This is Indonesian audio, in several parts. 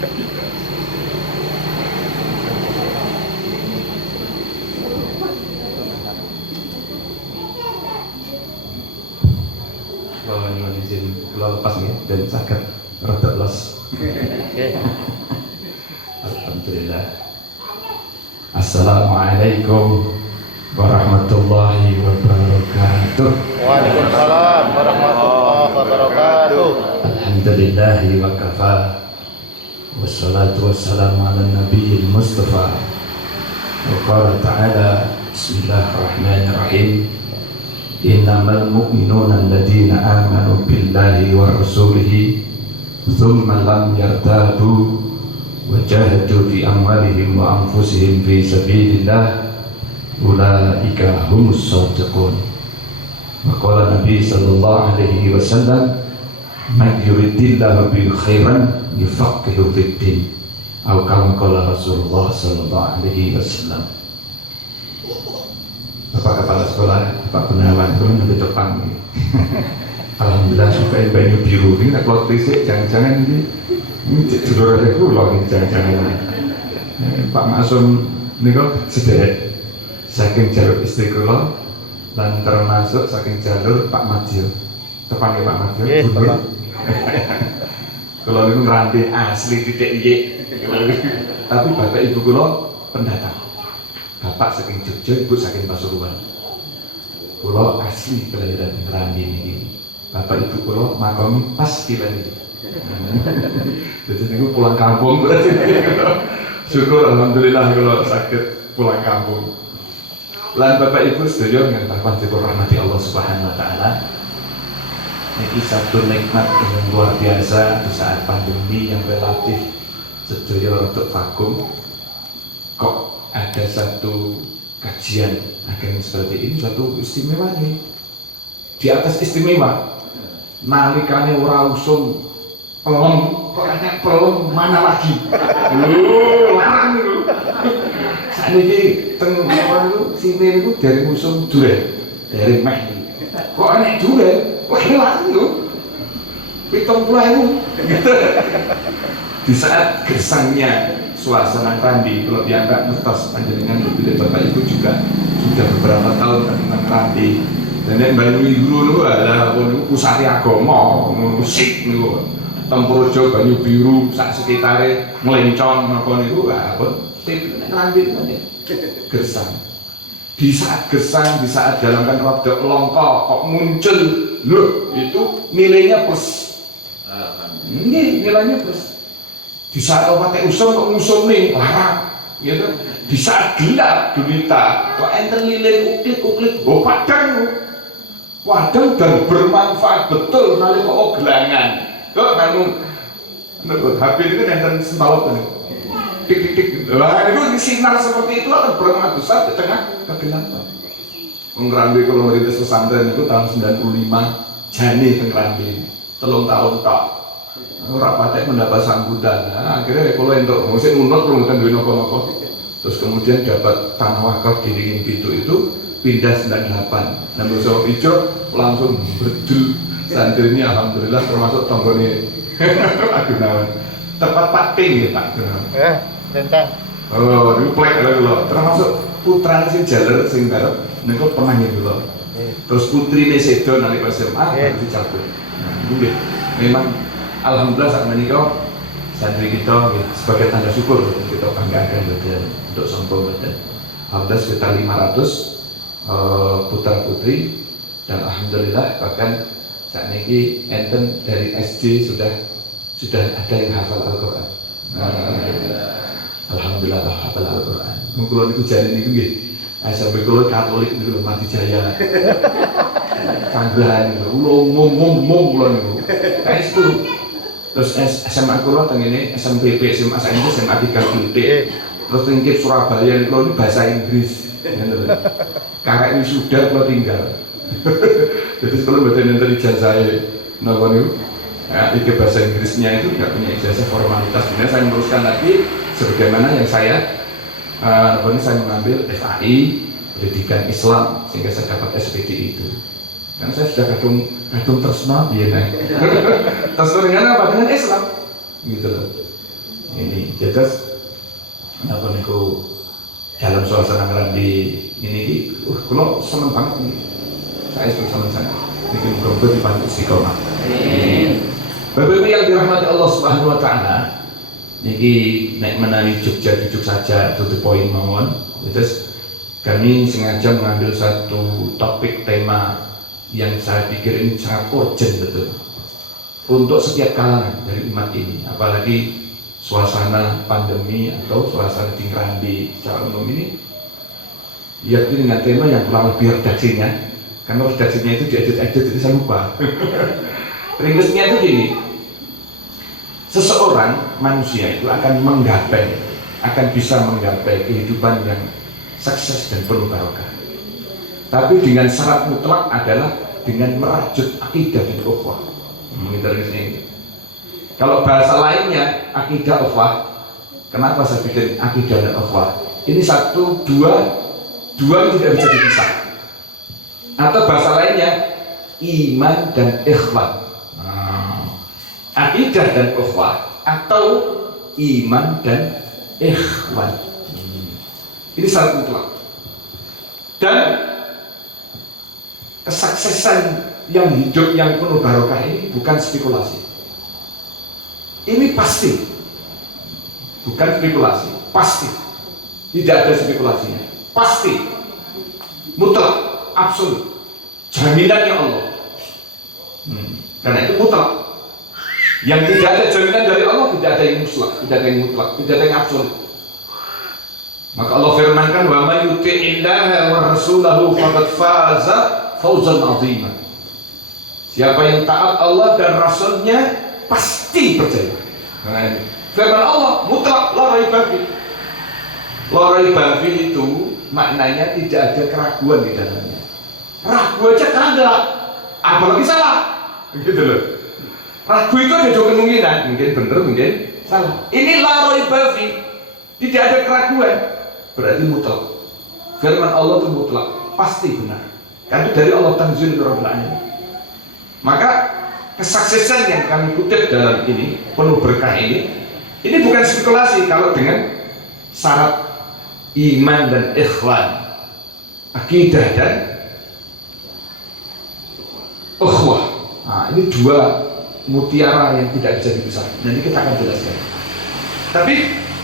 Kalau nyuwun izin kula lepas nggih dan saged rada los. Alhamdulillah. Assalamualaikum warahmatullahi wabarakatuh. Waalaikumsalam warahmatullahi wabarakatuh. Alhamdulillahi wa kafa. Wassalatu wassalamu ala nabiyil mustafa. Wa qala ta'ala bismillahirrahmanirrahim. Innamal mu'minuna alladhina amanu billahi wa rasulihi thumma lam yartabu wa jahadu fi amwalihim wa anfusihim fi sabilillah ulaika humus shadiqun. Wa qala Nabi sallallahu alaihi wasallam man yuridillahu bil khairan yufaqihu fid din atau kama qala Rasulullah sallallahu alaihi wasallam. Bapak Kepala Sekolah, Bapak Gunawan itu nanti depan nih. Alhamdulillah supaya banyu biru ini nak keluar fisik, jangan-jangan ini judul ada pulau ini, jangan-jangan ini. Pak Masum ini kok sederet saking jalur istri kula dan termasuk saking jalur Pak Madio. Tepan ya Pak Madio? Tepan. Kalau itu ngeranti asli titik Y. Tapi bapak ibu kula pendatang. Bapak saking Jogja, ibu saking Pasuruan. Kula asli kelahiran Ngeranti ini. Bapak ibu kula makomi pas kilen ini. Jadi niku pulang kampung berarti. Syukur alhamdulillah kalau sakit pulang kampung. Lan bapak ibu sedaya dengan takwah dirahmati Allah Subhanahu wa taala. Ini satu nikmat yang luar biasa di saat pandemi yang relatif sedaya rada vakum. Kok ada satu kajian agama seperti ini, suatu istimewa nih. Di atas istimewa, nalikane ora usum pelem, kok enek pelem mana lagi? Larang itu. Sakniki teng niku sini niku dari usum duren, dari meh. Kok enek duren? Wah larang lho. 70.000. Di saat gersangnya suasana Ngeranti, kalau dianggap ngertos panjenengan lebih bapak ibu juga sudah beberapa tahun tentang Ngeranti. Dan yang Banyu Biru itu adalah pusat agama, musik itu. Tempurjo Banyu Biru, sak sekitarnya ngelencong apa itu, apa? Tip Ngeranti itu gersang. Di saat gersang, di saat jalankan rodok longkok, kok muncul, loh itu nilainya plus. Ini nilainya plus. Di saat orang pakai usum kok ngusum nih larang gitu. Di saat gelap gulita kok enten lilin uklik oh padang dan bermanfaat betul kali kok gelangan kok nganu HP itu enten sentalop ini tik wah itu sinar seperti itu akan bermanfaat besar di tengah kegelapan. Ngeranti kalau merintis pesantren itu tahun 95 jani Ngeranti 3 tahun tok. Ora patek mendapat sambutan. Nah, akhirnya kalau entuk musik nunut rumah duwe napa-napa. Terus kemudian dapat tanah wakaf di Ringin Pitu itu pindah 98. Dan Musa Ijo langsung berdul santrinya alhamdulillah termasuk tonggone Gunawan. Tepat Pak Ting ya Pak Gunawan. Tentang. Oh, itu plek lho. Termasuk putrane sing jaler sing garep niku pernah gitu lho. Terus putrine sedo nalika SMA dicabut. Nah, nggih. Memang alhamdulillah saat menikah santri kita sebagai tanda syukur kita banggakan untuk sombong badan. Alhamdulillah sekitar 500 putra putri dan alhamdulillah bahkan saat ini enten dari SD sudah ada yang hafal Al-Quran. Alhamdulillah hafal Al-Quran. Mengkulon itu jadi ini nggih. Sampai kalau Katolik itu mati jaya. Kanggahan itu, umum itu. Kayak itu. Terus SMA kulo teng ini SMPP, SMA saya ini SMA 3 Kultik. Terus tingkip Surabaya kulo ini bahasa Inggris. Karena ini sudah kulo tinggal. Jadi kalau betul nanti ijazah napa niku. Ya, iki bahasa Inggrisnya itu tidak punya ijazah formalitas. Kemudian saya meneruskan lagi sebagaimana yang saya saya mengambil FAI pendidikan Islam sehingga saya dapat SPD itu. Karena saya sudah kadung tersma biar naik. Tersma dengan apa? Dengan Islam, gitu loh. Ini jelas apa niku dalam suasana ngerambi ini kalau seneng banget nih. Saya itu seneng sangat. Bikin berbuat di pantai istiqomah. Bapak-bapak yang dirahmati Allah Subhanahu Wa Taala, niki naik menawi Jogja duduk saja tutup poin mawon. Terus kami sengaja mengambil satu topik tema yang saya pikir ini sangat urgent betul untuk setiap kalangan dari umat ini, apalagi suasana pandemi atau suasana di Ngerambi secara umum ini, yakni dengan tema yang kurang lebih redaksinya, karena redaksinya itu diedit-edit itu saya lupa. Ringkasnya itu gini, seseorang manusia itu akan menggapai, akan bisa menggapai kehidupan yang sukses dan penuh barokah, tapi dengan syarat mutlak adalah dengan merajut akidah dan ukhuwah. Ini. Kalau bahasa lainnya akidah ukhuwah, kenapa saya bikin akidah dan ukhuwah? Ini satu, dua itu tidak bisa dipisah. Atau bahasa lainnya iman dan ikhwan. Akidah dan ukhuwah atau iman dan ikhwan. Ini syarat mutlak. Dan kesuksesan yang hidup yang penuh barokah ini bukan spekulasi. Ini pasti, bukan spekulasi, pasti. Tidak ada spekulasinya, pasti, mutlak, absolut, jaminannya Allah. Karena itu mutlak. Yang tidak ada jaminan dari Allah, tidak ada yang mutlak, tidak ada yang mutlak, tidak ada yang absolut. Maka Allah firmankan, wa may yuti'illaha wa rasulahu faqad faza fawzan 'azima. Siapa yang taat Allah dan Rasulnya pasti percaya. Nah, firman Allah mutlak, la raiba fi. La raiba fi itu maknanya tidak ada keraguan di dalamnya. Ragu aja kagak, apalagi salah. Gitu loh. Ragu itu ada dua kemungkinan, mungkin benar, mungkin salah. Ini la raiba fi, tidak ada keraguan, berarti mutlak. Firman Allah itu mutlak, pasti benar. Karena dari Allah tanzil Rabbil Alamin. Maka kesuksesan yang kami kutip dalam ini, penuh berkah ini bukan spekulasi kalau dengan syarat iman dan ikhwan, akidah dan ukhuwah. Nah, ini dua mutiara yang tidak bisa dipisah. Nanti kita akan jelaskan. Tapi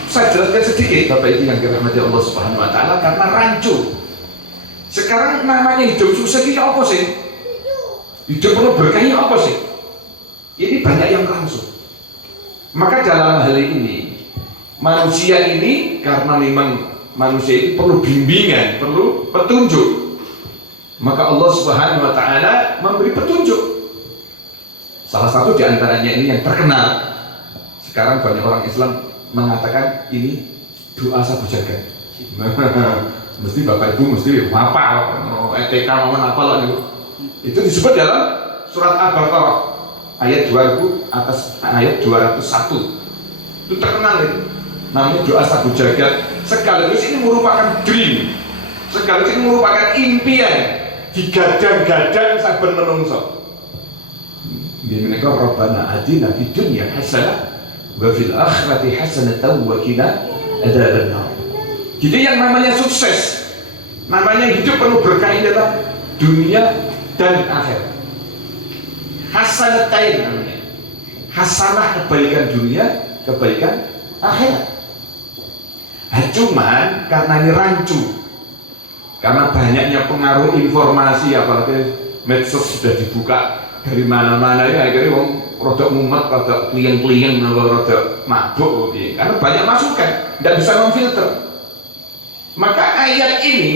saya jelaskan sedikit, Bapak Ibu yang dirahmati Allah Subhanahu Wa Taala, karena rancu. Sekarang namanya hidup sukses ini apa sih? Hidup penuh berkahnya apa sih? Ini banyak yang rancu. Maka dalam hal ini, manusia ini karena memang manusia ini perlu bimbingan, perlu petunjuk. Maka Allah Subhanahu Wa Taala memberi petunjuk. Salah satu di antaranya ini yang terkenal. Sekarang banyak orang Islam mengatakan ini doa sabu jagat. Mesti Bapak Ibu mesti apa? ETK ngomong apa loh itu? Itu disebut dalam surat Al-Baqarah ayat 2000 atas ayat 201. Itu terkenal itu. Namanya doa sabu jagat. Sekaligus ini merupakan dream. Sekaligus ini merupakan impian digadang-gadang saben menungso. Bimenika Rabbana atina fid dunya hasanah wa fil akhirati hasanatan wa qina adzabannar. Jadi yang namanya sukses, namanya hidup penuh berkah adalah dunia dan akhirat. Hasanatain namanya. Hasanah kebaikan dunia, kebaikan akhirat. Cuman karena ini rancu, karena banyaknya pengaruh informasi, apalagi medsos sudah dibuka dari mana-mana ya, akhirnya wong rodok mumet, rodok kliyeng-kliyeng, rodok mabuk, karena banyak masukan, tidak bisa memfilter. Maka ayat ini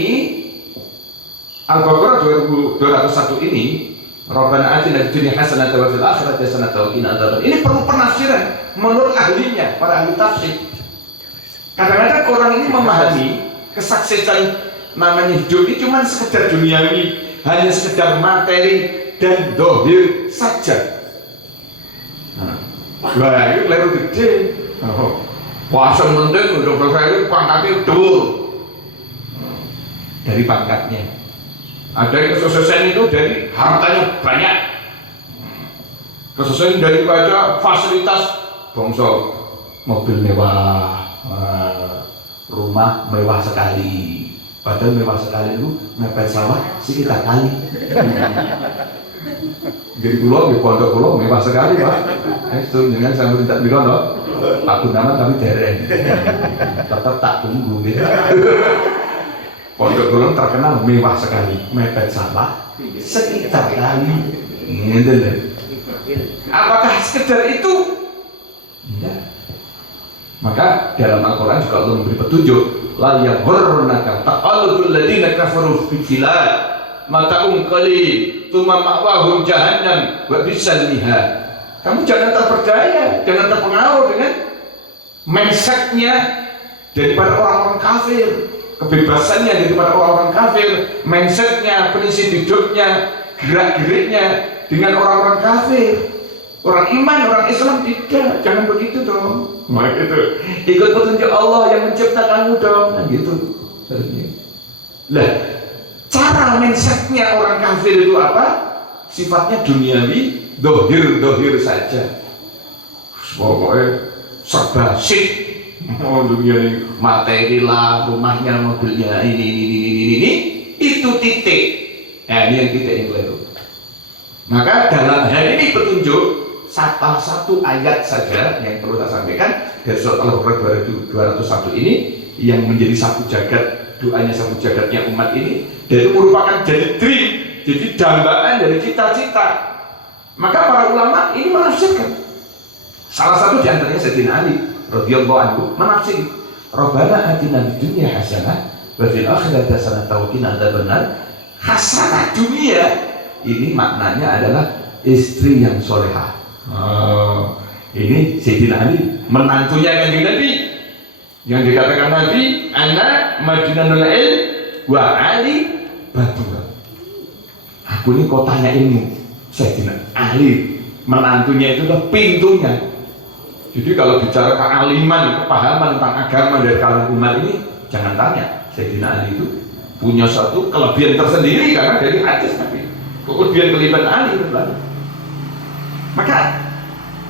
Al-Baqarah 201 ini, Rabbana atina fid dunya hasanatan wa fil akhirati hasanatan wa qina adzabannar. Ini perlu penafsiran menurut ahlinya, para ahli tafsir. Kadang-kadang orang ini memahami kesuksesan namanya hidup ini cuma sekedar duniawi, hanya sekedar materi dan dohir saja. Wah, itu leru gede. Wah, sementing udah selesai pangkatnya dhuwur. Dari pangkatnya. Ada yang kesuksesan itu dari hartanya banyak. Kesuksesan daripada fasilitas bangsa mobil mewah, rumah mewah sekali. Padahal mewah sekali itu mepet sawah sekitar kali. Jadi pulau di pondok pulau mewah sekali Pak. Itu jangan saya minta bilang loh. Pak Gunawan tapi dereng. Tetap tak tunggu gitu. Pondok pulau terkenal mewah sekali, mepet sawah sekitar kali. Gitu. Apakah sekedar itu? Tidak. Maka dalam Al-Quran juga Allah memberi petunjuk. La yaghurrannaka taqallubul ladzina kafaru fil bilad mata'un qalil tsumma ma'wahum jahannam wa bi'sal mihad. Kamu jangan terperdaya, jangan terpengaruh dengan mindsetnya daripada orang-orang kafir, kebebasannya daripada orang-orang kafir, mindsetnya, prinsip hidupnya, gerak-geriknya dengan orang-orang kafir. Orang iman, orang Islam tidak, jangan begitu dong. Maka itu ikut petunjuk Allah yang menciptakanmu dong, nah gitu. Lah, cara mindsetnya orang kafir itu apa? Sifatnya duniawi, dohir saja. Pokoknya serba sik. Oh dunia ini materi lah, rumahnya, mobilnya, ini, itu titik. Nah ini yang titik yang keliru. Maka dalam hal ini petunjuk salah satu ayat saja yang perlu saya sampaikan dari surat Al-Baqarah 201 ini yang menjadi sapu jagat, doanya sapu jagatnya umat ini, dan itu merupakan jadi dream, jadi dambaan dari cita-cita. Maka para ulama ini menafsirkan. Salah satu di antaranya Sayyidina Ali radhiyallahu anhu menafsir, Rabbana atina fid dunya hasanah wa fil akhirati hasanah wa qina adzabannar. Hasanah dunia ini maknanya adalah istri yang solehah. Ini Sayyidina Ali menantunya Kanjeng Nabi yang dikatakan Nabi anak Madinahul ilm wa Ali Batua. Aku ini kotanya ilmu. Sayyidina Ali menantunya itu adalah pintunya. Jadi kalau bicara kealiman, kepahaman tentang agama dari kalangan umat ini jangan tanya. Sayyidina Ali itu punya suatu kelebihan tersendiri karena dari hadis Nabi. Kelebihan Ali berlalu. Maka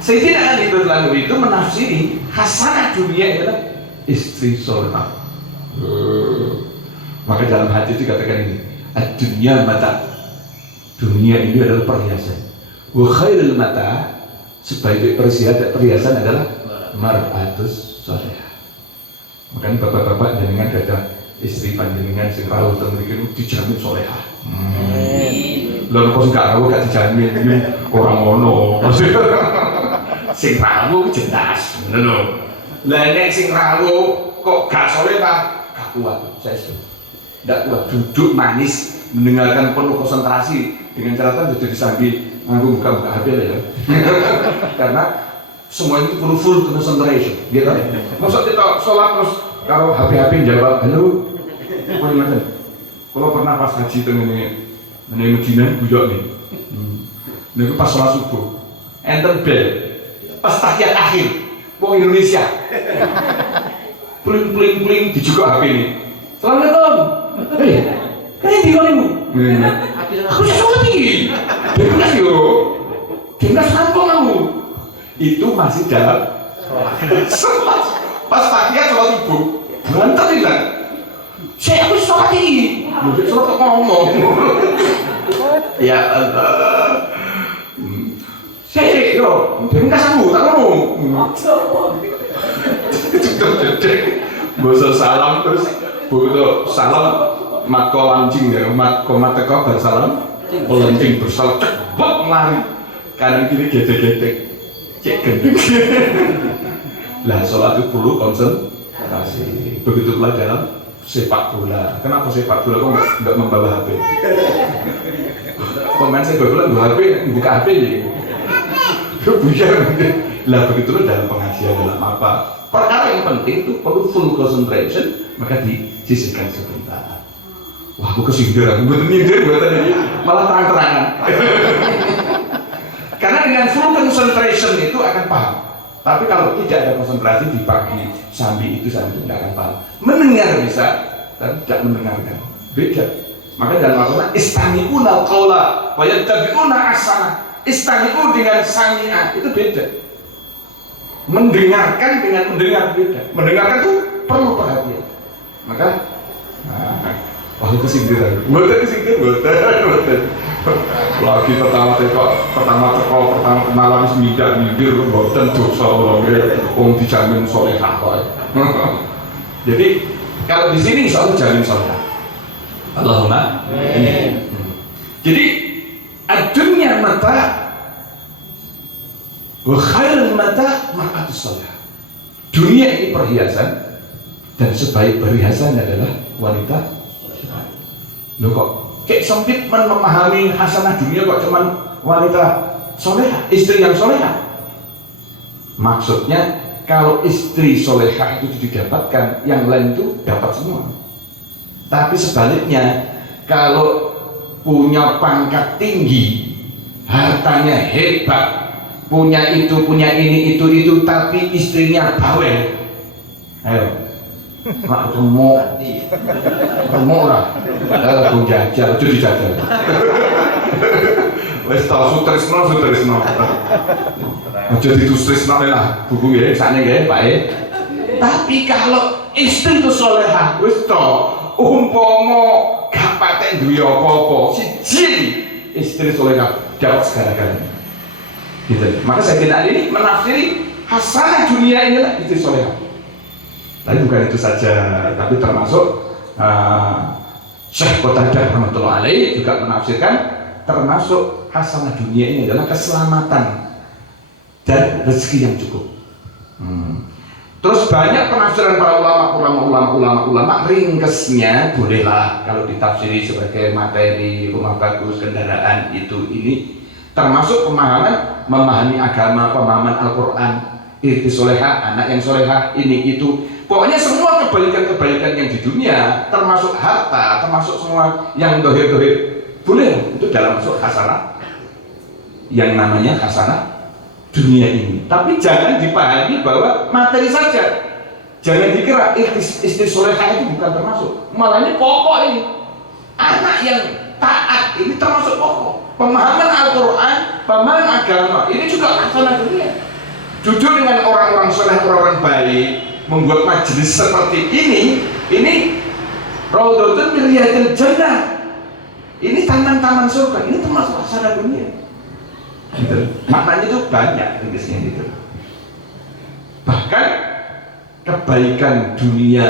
Sayyidina Ali berlalu itu menafsiri hasanah dunia adalah istri solehah. Maka dalam hadis dikatakan ini, ad-dunya mata. Dunia ini adalah perhiasan. Wa khairul mata, sebaik perhiasan adalah mar'atus solehah. Makanya bapak-bapak jenengan ada istri panjenengan sing rawuh teng mriki dijamin solehah. Lalu pas gak rawuh gak dijamin orang ngono. Sing rawuh jelas, ngono lho. Lah nek sing rawuh kok gak solehah, gak kuat. Saya itu gak kuat duduk manis mendengarkan penuh konsentrasi dengan catatan jadi sambil nganggo buka-buka HP ya. Karena semua itu perlu full concentration, gitu. Maksud kita sholat terus kalau HP jawab halo. Kalau pernah pas haji itu ini Medina bujok nih. Ini pas sholat subuh, enter bell, pas tahiyat akhir, wong Indonesia, pling dijuga HP ini. Assalamualaikum. Ini di mana ibu? Aku bisa sholat tinggi. Dinas yo, dinas kampung kamu. Itu masih dalam sholat. Pas tahiyat sholat subuh, berantem tidak? Saya aku sholat tinggi. Mungkin sholat ngomong. Ya Allah. Saya yo, dinas kamu tak ngomong. Boso salam terus, boso salam. Matko lancing ya, matko mateko bersalam, lancing bersalam cepet lari kanan kiri gedek-gedek, cek gendeng. Lah sholat itu perlu konsentrasi. Begitulah dalam sepak bola. Kenapa sepak bola kok nggak membawa HP? Pemain sepak bola bawa HP, buka HP ya. Buyar. Lah begitulah dalam pengajian, dalam apa? Perkara yang penting itu perlu full concentration, maka disisihkan sebentar. Wah, aku kesindir, aku betul nyindir buatan ini malah terang-terangan. Karena dengan full concentration itu akan paham. Tapi kalau tidak ada konsentrasi di pagi sambil itu tidak akan paham. Mendengar bisa, tapi tidak mendengarkan. Beda. Maka dalam Al-Quran istami'una qawla wa yattabi'una ahsana. Istami'u dengan sami'ah itu beda. Mendengarkan dengan mendengar beda. Mendengarkan itu perlu perhatian. Maka wah kesindiran. Boten kesindir, boten. Lagi pertama teko kenalan semidak minggir boten dosa wong dijamin salehah kok. Jadi kalau di sini insyaallah jamin salehah. Allahumma amin. Jadi ad-dunya mata wa khairul mata ma'atus salihah. Dunia ini perhiasan dan sebaik perhiasan adalah wanita. Loh kok kayak sempit memahami hasanah dunia kok cuman wanita solehah, istri yang solehah. Maksudnya kalau istri solehah itu didapatkan, yang lain itu dapat semua. Tapi sebaliknya, kalau punya pangkat tinggi, hartanya hebat, punya itu, punya ini, itu, tapi istrinya bawel. Ayo, mak remuk lah, aku jajal, itu dijajal. Wes tau sutresno. Aja ditutresno lah, buku ya, sakne nggih, Pak. Tapi kalau istri itu solehah, wis to, umpama gak patek duwe apa-apa, siji istri solehah dapat segala-galanya. Gitu. Maka Sayyidina Ali ini menafsiri hasanah dunia inilah istri solehah. Tapi bukan itu saja, tapi termasuk Syekh Qatadah rahmatullah alaih juga menafsirkan termasuk hasanah dunia ini adalah keselamatan dan rezeki yang cukup. Terus banyak penafsiran para ulama ringkesnya bolehlah kalau ditafsiri sebagai materi, rumah bagus, kendaraan itu ini termasuk memahami agama, pemahaman Al-Quran, istri solehah, anak yang solehah, ini itu. Pokoknya semua kebaikan-kebaikan yang di dunia, termasuk harta, termasuk semua yang dohir-dohir, boleh itu dalam masuk hasanah yang namanya hasanah dunia ini. Tapi jangan dipahami bahwa materi saja. Jangan dikira istri solehah itu bukan termasuk. Malah ini pokok ini. Anak yang taat ini termasuk pokok. Pemahaman Al-Quran, pemahaman agama, ini juga hasanah dunia. Jujur dengan orang-orang soleh, orang-orang baik, membuat majelis seperti ini raudhatun min riyadil jannah. Ini taman-taman surga, ini termasuk hasanah dunia. Gitu. Maknanya itu banyak tulisnya gitu. Bahkan kebaikan dunia,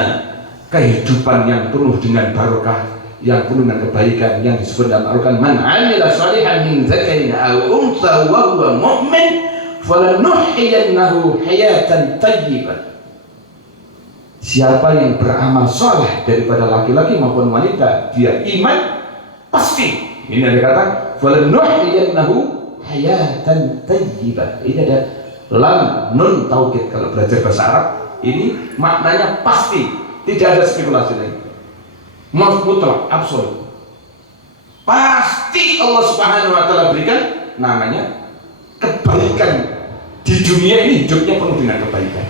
kehidupan yang penuh dengan barokah, yang penuh dengan kebaikan yang disebut dalam Al-Quran, man 'amila shalihan min dzakarin aw untha wa huwa mu'min falanuhyiyannahu hayatan thayyibah. Siapa yang beramal saleh daripada laki-laki maupun wanita, dia iman pasti. Ini ada kata falanuhyiyannahu hayatan thayyibah. Ini ada lam nun taukid. Kalau belajar bahasa Arab ini maknanya pasti, tidak ada spekulasi lagi, mutlak, absolut. Pasti Allah Subhanahu wa taala berikan namanya kebaikan di dunia ini, hidupnya penuh dengan kebaikan.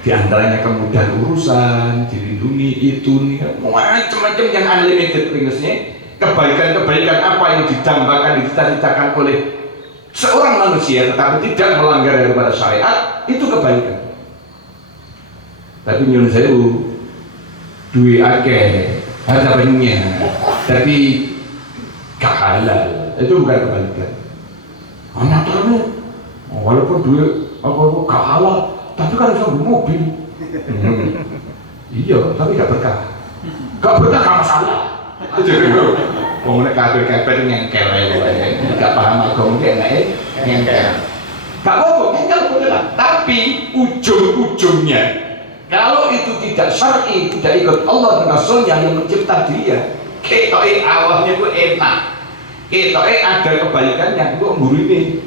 Di antaranya kemudahan urusan, dilindungi itu nih, macam-macam yang unlimited ringkesnya. Kebaikan-kebaikan apa yang didambakan, dicita-citakan oleh seorang manusia tetapi tidak melanggar daripada syariat, itu kebaikan. Tapi nyuwun sewu, duwe akeh harta banyak tapi gak halal, itu bukan kebaikan. Nyatanya walaupun duwe apa-apa gak halal, tapi kan bisa beli mobil. Iya, tapi gak berkah. Gak berkah gak masalah. Wong nek kabeh-kabeh ngengkel ae. Gak paham agama ki enake ngengkel. Gak apa-apa, ngengkel boleh lah. Tapi ujung-ujungnya kalau itu tidak syar'i, tidak ikut Allah dan Rasulnya yang mencipta dia, ketoke awalnya itu enak. Ketoke ada kebaikannya, kok ngurine.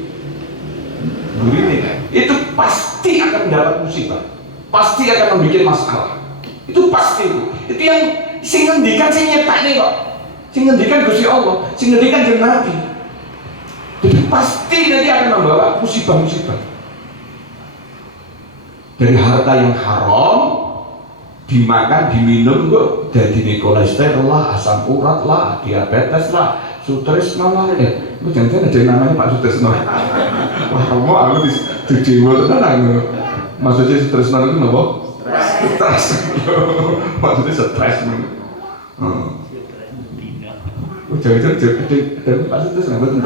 Itu pasti akan mendapat musibah, pasti akan membuat masalah. Itu pasti itu yang sing ngendikan sing nyiptakne kok, sing ngendikan Gusti Allah, sing ngendikan jeneng Nabi. Jadi pasti nanti akan membawa musibah-musibah dari harta yang haram, dimakan, diminum kok jadi kolesterol lah, asam urat lah, diabetes lah, sutresno lah ya. Lu jangan ada yang namanya Pak Sutresno. Wah, kamu aku Jadi mau tenang. Maksudnya stres itu apa? Stres. Maksudnya stres. Jadi pasti itu senang betul.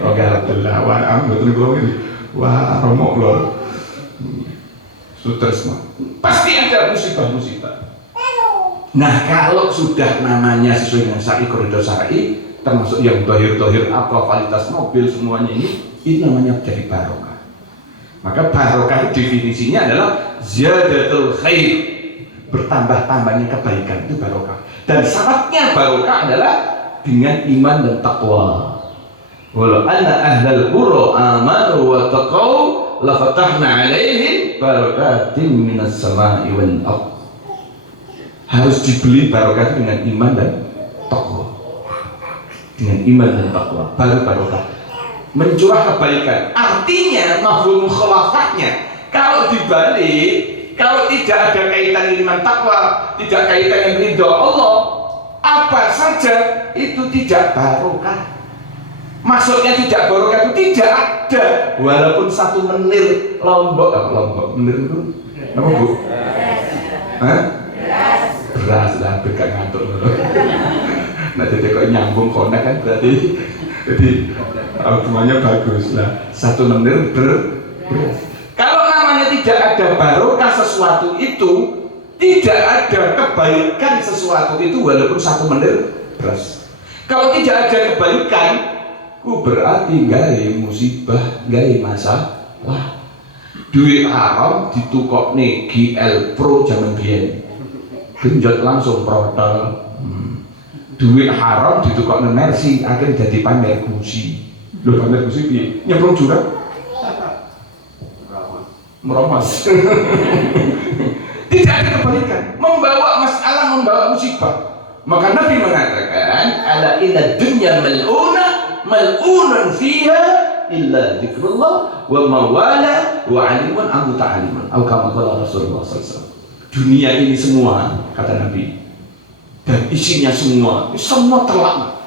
Oke, alhamdulillah. Wah, betul kalau ini. Wah, romok loh. Stres mah. Pasti ada musibah-musibah. Nah, kalau sudah namanya sesuai dengan syar'i, koridor syar'i, termasuk yang dohir apa kualitas mobil semuanya ini namanya jadi barokah. Maka barokah definisinya adalah ziyadatul khair, bertambah-tambahnya kebaikan itu barokah. Dan syaratnya barokah adalah dengan iman dan takwa. Walau anna ahlal qura amanu wa taqaw la fatahna 'alaihim barakatin minas sama'i wal ardh. Harus dibeli barokah dengan iman dan takwa. Dengan iman dan takwa baru barokah. Mencurah kebaikan. Artinya mafhum mukhalafahnya kalau dibalik, kalau tidak ada kaitan iman takwa, tidak kaitan dengan ridha Allah, apa saja itu tidak barokah. Maksudnya tidak barokah itu tidak ada, walaupun satu menir lombok menir itu apa bu? Hah? Beras lah, berkah ngantuk. Nah jadi kok nyambung konek kan berarti jadi semuanya bagus lah. Satu menir beras. Kalau namanya tidak ada barokah sesuatu itu, tidak ada kebaikan sesuatu itu walaupun satu menir beras. Kalau tidak ada kebaikan, berarti gaya musibah, gaya masalah. Duit haram ditukok nih GL Pro zaman biyen. Genjot langsung protol. Duit haram ditukok nih Mercy, akhirnya jadi pamer kursi. Loh pamer kursi piye? Nyemplung jurang? Meromas. Tidak ada kebaikan, membawa masalah, membawa musibah. Maka Nabi mengatakan, ala inna dunya mal'unun fiha illa dzikrullah wa mawala wa alimun abu ta'aliman atau kama qala Rasulullah SAW. Dunia ini semua, kata Nabi, dan isinya semua terlaknat,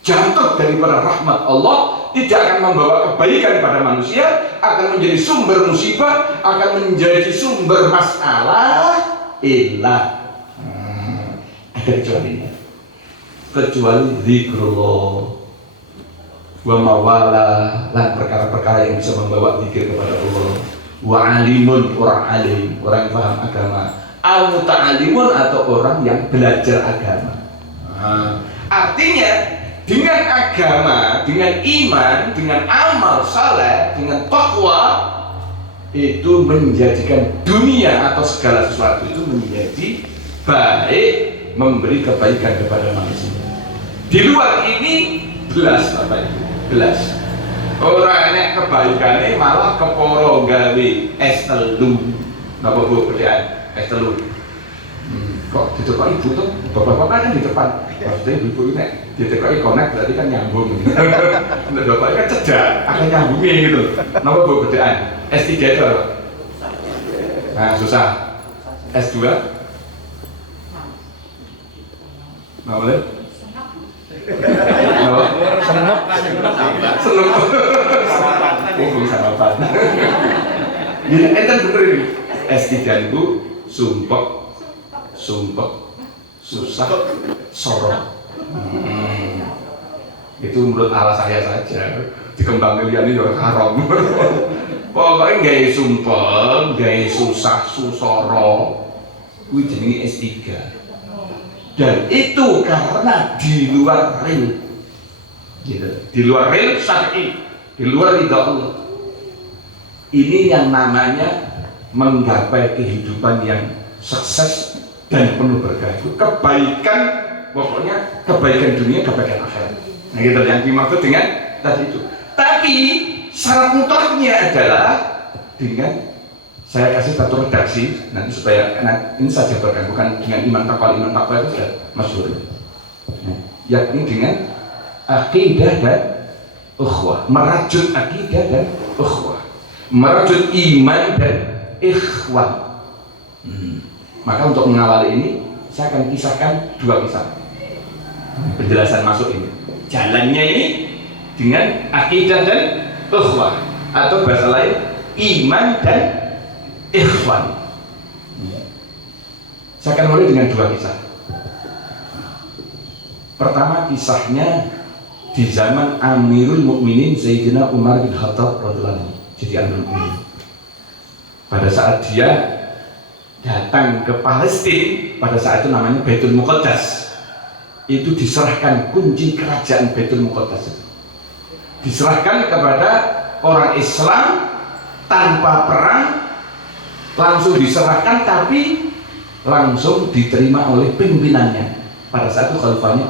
jatuh daripada rahmat Allah, tidak akan membawa kebaikan pada manusia, akan menjadi sumber musibah, akan menjadi sumber masalah, illa ada kecuali zikrullah wa mawala, dan perkara-perkara yang bisa membawa zikir kepada Allah, wa alimun, orang alim, orang yang paham agama, al muta'alimun, atau orang yang belajar agama. Artinya dengan agama, dengan iman, dengan amal saleh, dengan takwa, itu menjadikan dunia atau segala sesuatu itu menjadi baik, memberi kebaikan kepada manusia. Di luar ini belas Bapak Ibu, belas. Orang enek kebaikannya malah keporo gawe es telu. Napa Bu kerjaan es telu? Kok di depan ibu tuh, bapak-bapak kan di depan. Maksudnya ibu ini di depan connect berarti kan nyambung. Nah, bapak kan cedak, akan nyambungnya gitu. Napa Bu kerjaan? S3 itu apa? Nah susah. S2? Nah boleh? Senep. Belum sarapan. Jadi enten bener ini. S3 itu sumpek, susah, sorok. Itu menurut ala saya saja. Dikembang liane ya haram. Pokoknya gaya sumpek, gaya susah, susoro, kuwi jenenge S3. Dan itu karena di luar rel, gitu. Di luar rel syar'i, di luar ridha Allah. Ini yang namanya menggapai kehidupan yang sukses dan penuh berkah. Itu kebaikan, pokoknya kebaikan dunia, kebaikan akhirat. Nah gitu yang dimaksud dengan tadi itu. Tapi syarat mutlaknya adalah dengan saya kasih satu redaksi nanti supaya ini saya jabarkan, bukan dengan iman takwa itu sudah masyhur. Yakni dengan akidah dan ukhuwah, merajut akidah dan ukhuwah, merajut iman dan ikhwan. Maka untuk mengawali ini saya akan kisahkan dua kisah penjelasan masuk ini. Jalannya ini dengan akidah dan ukhuwah. atau bahasa lain iman dan ikhwan. Saya akan mulai dengan dua kisah. Pertama, kisahnya di zaman Amirul Mukminin Sayyidina Umar bin Khattab radhiyallahu anhu. Jadi Amirul Mukminin. Pada saat dia datang ke Palestina, pada saat itu namanya Baitul Muqaddas, itu diserahkan kunci kerajaan Baitul Muqaddas itu. Diserahkan kepada orang Islam tanpa perang, langsung diserahkan, tapi langsung diterima oleh pimpinannya. Pada saat itu khalifahnya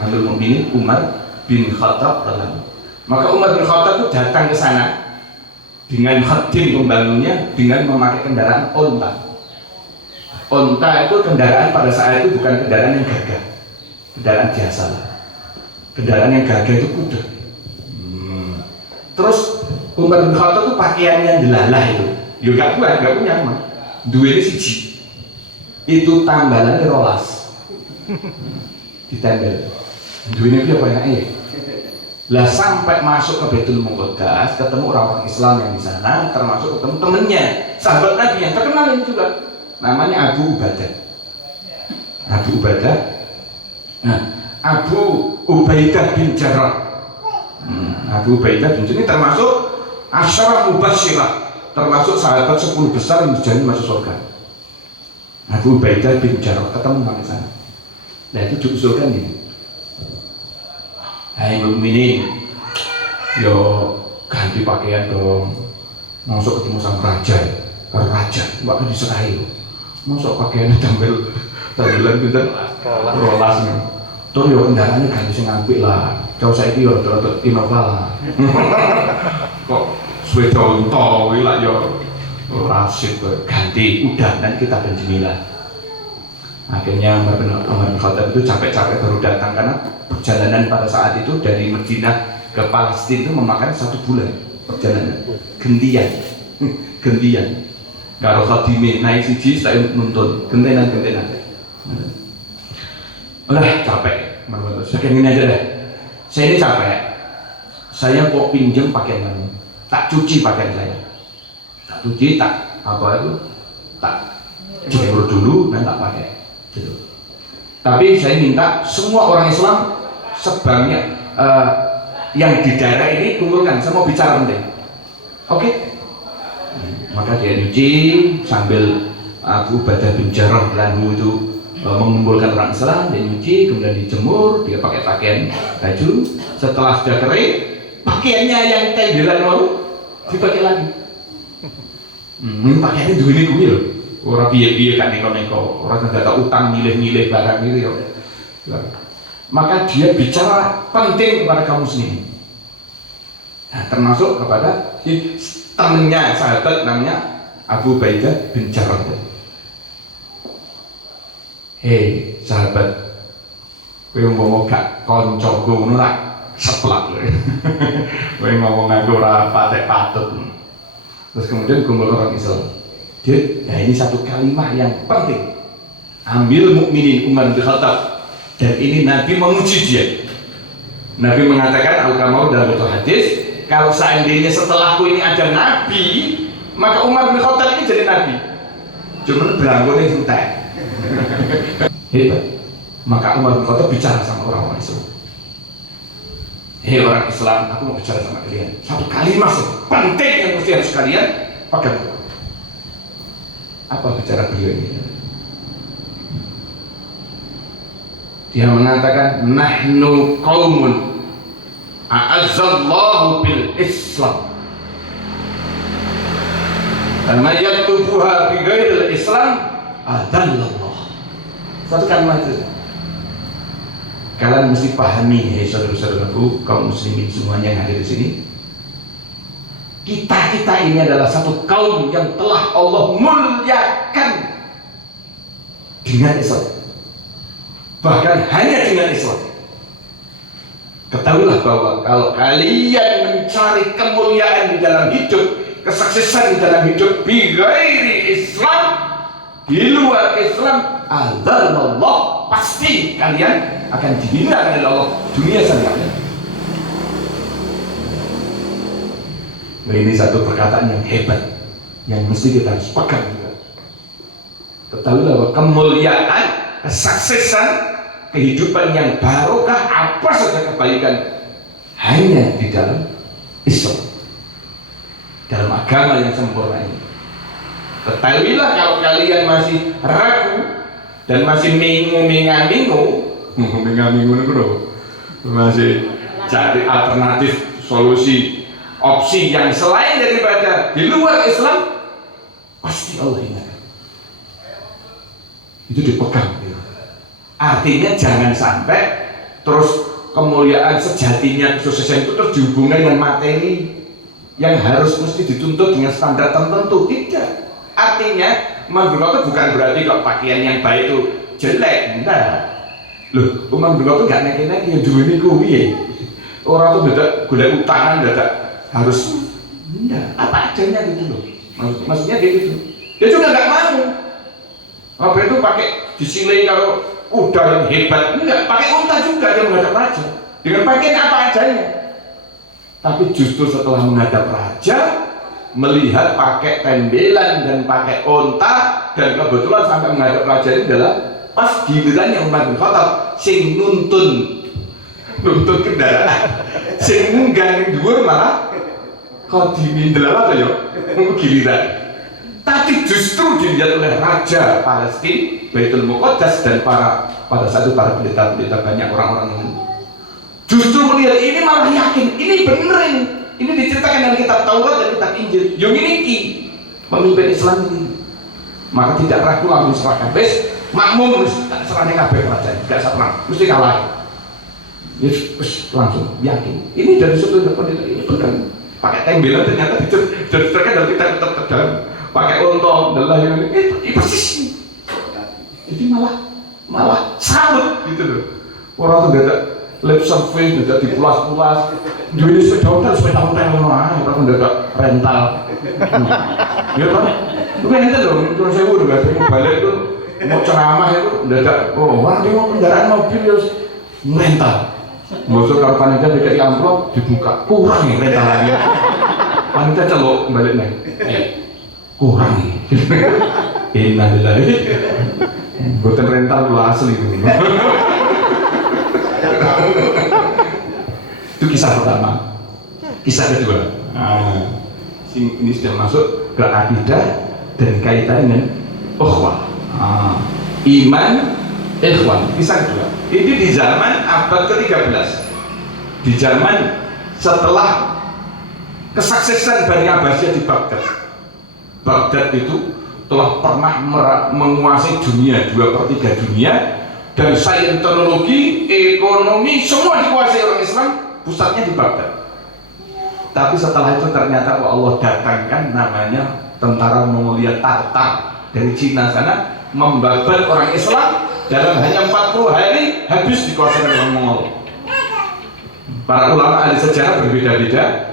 Amirul Mukminin Umar bin Khattab radhiyallahu anhu. Maka Umar bin Khattab itu datang ke sana dengan khadim pembangunnya dengan memakai kendaraan onta. Onta itu kendaraan pada saat itu bukan kendaraan yang gagah, kendaraan biasa lah. Kendaraan yang gagah itu kuda. Terus Umar bin Khattab itu pakaiannya delalah itu, ya gak punya mah. Duwe siji. Itu tambalannya rolas. Ditempel. Duwe iki apa enake? Lah sampai masuk ke Baitul Muqaddas, ketemu orang-orang Islam yang di sana, termasuk ketemu temennya, sahabat Nabi yang terkenal ini juga, namanya Abu Ubadah. Abu Ubadah. Nah, Abu Ubaidah bin Jarrah. Abu Ubaidah bin Jarrah ini termasuk Asyarah Mubasyirah, termasuk sahabat 10 besar yang dijamin masuk surga. Abu Ubaidah bin Jarrah ketemu di sana. Nah itu diusulkan ini. Hai mukminin, yo ganti pakaian dong. Masuk ketemu sama raja, raja, mbak diserahi. Masuk pakaiannya tampilan pinter, rolas nih. Tuh yo kendaraannya ganti sing apik lah. Jauh saya itu yo rada Innova lah. Kok sepeda unta kuwi lak yo rasid ganti, udah nanti kita benjinilah. Akhirnya Umar bin Khattab itu capek-capek baru datang karena perjalanan pada saat itu dari Madinah ke Palestina itu memakan 1 bulan perjalanan. Gentian. Karo khadime naik siji saya nuntun gentenan. Udah capek, saya gini aja deh. Saya ini capek. Saya kok pinjam pakaian kamu. Tak cuci pakaian saya. Tak cuci, tak jemur dulu dan tak pakai. Gitu. Tapi saya minta semua orang Islam sebanyak yang di daerah ini kumpulkan, saya mau bicara penting. Oke? Maka dia nyuci sambil Abu Ubadah bin Jarrah lalu itu mengumpulkan orang Islam, dia nyuci, kemudian dijemur, dia pakai pakaian baju. Setelah sudah kering, pakaiannya yang tembelan lalu dipakai lagi. Pakaiannya dulu ini gue loh. Orang biaya kan neko-neko, orang tidak tahu utang milih-milih barang gitu ya. Maka dia bicara penting kepada kaum muslimin. Nah, termasuk kepada temannya sahabat namanya Abu Ubaidah bin Jarrah. Hei sahabat, kowe ngomong gak kancaku ngono ra seplak kowe. Kowe ngomong aku ora patut. Terus kemudian kumpul orang Islam. Nah ini satu kalimat yang penting. Amirul Mukminin Umar bin Khattab, dan ini Nabi memuji dia. Nabi mengatakan al-kamau dalam satu hadis, kalau seandainya setelahku ini ada Nabi, maka Umar bin Khattab ini jadi Nabi. Cuman beranggonya santai. Hebat. Maka Umar bin Khattab bicara sama orang-orang Islam. Hei orang Islam, aku mau bicara sama kalian. Satu kalimat penting yang mesti harus kalian pegang. Apa bicara beliau ini? Dia mengatakan nahnu qaumun a'azzallahu bil Islam. Karena yaktubuha bi ghairil Islam adallallah. Satu kalimat itu. Kalian mesti pahami, hei saudara-saudaraku, kaum muslimin semuanya yang hadir di sini. Kita ini adalah satu kaum yang telah Allah muliakan dengan Islam. Bahkan hanya dengan Islam. Ketahuilah bahwa kalau kalian mencari kemuliaan di dalam hidup, kesuksesan di dalam hidup bi ghairi Islam, di luar Islam, Allah pasti kalian akan dihina oleh Allah dunia sampai akhirat. Nah, ini satu perkataan yang hebat, yang mesti kita harus pegang juga. Ketahuilah bahwa kemuliaan, kesuksesan, kehidupan yang barokah, apa saja kebaikan hanya di dalam Islam, dalam agama yang sempurna ini. Ketahuilah kalau kalian masih ragu dan masih mingu-minga-mingu masih cari alternatif, solusi, opsi yang selain daripada di luar Islam, pasti Allah ingat. Itu dipegang. Artinya jangan sampai terus kemuliaan sejatinya, kesuksesan itu terus dihubungkan dengan materi yang harus mesti dituntut dengan standar tertentu. Tidak. Artinya Umar itu bukan berarti kalau pakaian yang baik itu jelek. Enggak. Loh, Umar itu gak naik-naik yang dulu ini kuwi. Orang tuh tidak gula utangan, tidak harus enggak, apa adanya gitu loh. Maksudnya kayak gitu. Dia juga nggak mau. Apa itu pakai disilai kalau kuda yang hebat, enggak, pakai unta juga dia menghadap raja dengan pakaian apa adanya. Tapi justru setelah menghadap raja, melihat pakai tembelan dan pakai unta, dan kebetulan sampai menghadap raja ini adalah pas gilirannya Umar bin Khattab sing nuntun kendaraan, sing munggah ning dhuwur malah kok dimindelala ya giliran. Tapi justru dilihat oleh Raja Palestina, Baitul Muqaddas, dan pada saat itu para pendeta-pendeta banyak orang-orang ini justru melihat ini malah yakin, ini bener ini diceritakan dalam kitab Taurat dan kitab Injil. Yang ini pemimpin Islam ini, maka tidak ragu langsung serahkan. Bes makmum tak serahnya kabeh raja, tidak serang, mesti kalah. Ya, langsung yakin. Ini dari sudut pendeta ini bukan pakai tembelan, ternyata diceritakan dalam kitab terdalam. Pakai unta, adalah yang ini persis. Jadi malah salut gitu loh. Orang tuh tidak lip service, tidak dipulas-pulas. Jadi sepeda hotel mah, orang tidak rental. Ya kan? Itu kan itu loh. Terus saya udah mau balik itu mau ceramah itu tidak. Oh, orang dia mau kendaraan mobil ya rental. Maksud kalau panitia dikasih amplop dibuka kurang nih rental lagi. Panitia celok balik nih. Kurang nih. Innalillahi. Bukan rental lu asli itu. Itu kisah pertama. Kisah kedua. Ini sudah masuk ke akidah dan kaitan dengan ukhwah. Iman, ikhwan. Kisah kedua. Ini di zaman abad ke-13. Di zaman setelah kesuksesan Bani Abbasiyah di Baghdad. Baghdad itu telah pernah menguasai dunia, 2/3 dunia, dan sains, teknologi, ekonomi, semua dikuasai orang Islam, pusatnya di Baghdad. Tapi setelah itu ternyata Allah datangkan namanya tentara Mongolia Tatar dari Cina sana, membabat orang Islam, dalam hanya 40 hari habis dikuasai oleh orang Mongol. Para ulama ahli sejarah berbeda-beda.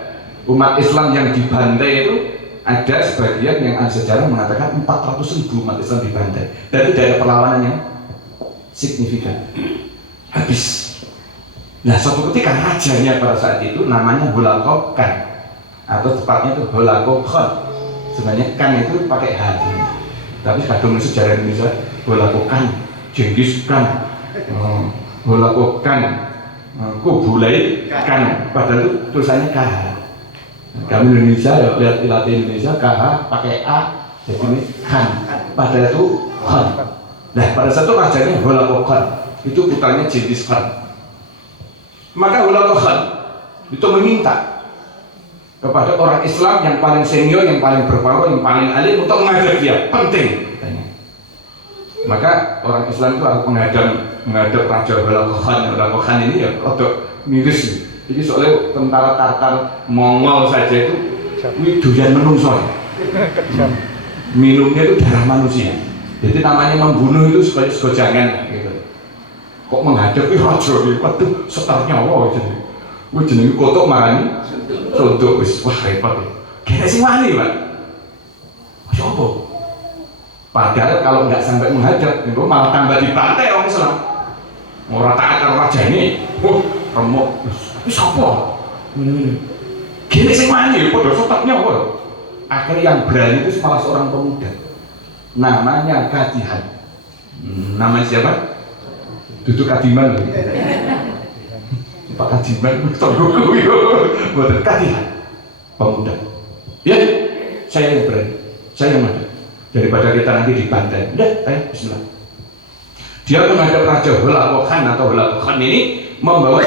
Umat Islam yang dibantai itu ada sebagian yang ahli sejarah mengatakan 400.000 umat Islam dibantai, dan tidak ada perlawanan yang signifikan, habis. Nah, suatu ketika rajanya pada saat itu namanya Hulagu Khan, atau tepatnya itu Hulagu Khan. Sebenarnya Khan itu pakai H, tapi kadang sejarah Indonesia Hulagu Khan, Genghis Khan, Hulagu Khan, Kublai Khan, padahal itu tulisannya KH. Kami Indonesia ya, lihat ilatih Indonesia KH pakai A, jadi ini Khan, padahal itu Khan. Nah, pada satu rajanya Hulagu Khan, itu putranya Genghis Khan. Maka Hulagu Khan itu meminta kepada orang Islam yang paling senior, yang paling berpower, yang paling alim untuk mengajar dia, penting katanya. Maka orang Islam itu harus menghadap Raja Hulagu Khan. Hulagu Khan ini ya rodok miris. Jadi soalnya tentara Tartar Mongol saja itu doyan menungso. Minumnya itu darah manusia. Jadi namanya membunuh itu supaya jangan gitu. Kok menghadapi raja ini, waduh setar nyawa jadi. Wih jenenge kotok marani, contoh wis wah repot ya. Kayaknya sih wani Pak. Siapa? Padahal kalau nggak sampai menghadap, itu malah tambah dibantai orang Islam. Orang taat karo raja ini, remuk. Ini siapa? Gini sing wani, podo sotapnya apa? Akhirnya yang berani itu malah seorang pemuda. Namanya Kadihan. Namanya siapa? Duduk Kadiman. Pak Kadiman, tolong buat Kadihan. Pemuda. Ya, saya yang berani. Saya yang maju. Daripada kita nanti dibantai. Udah, ayo, bismillah. Dia menghadap Raja Hulakohan atau Hulakohan ini membawa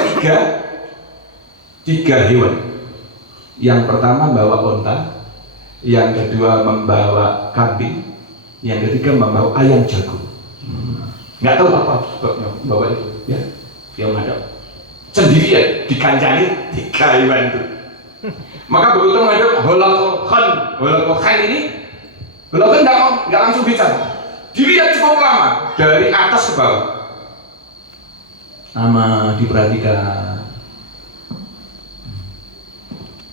tiga hewan. Yang pertama membawa onta, yang kedua membawa kambing, yang ketiga membawa ayam jago. Nggak tahu apa sebabnya membawa itu, ya. Dia menghadap sendirian dikancani tiga hewan itu. Maka begitu menghadap Hulakohan ini, Hulakohan nggak langsung bicara. Dilihat cukup lama dari atas ke bawah. Sama diperhatikan.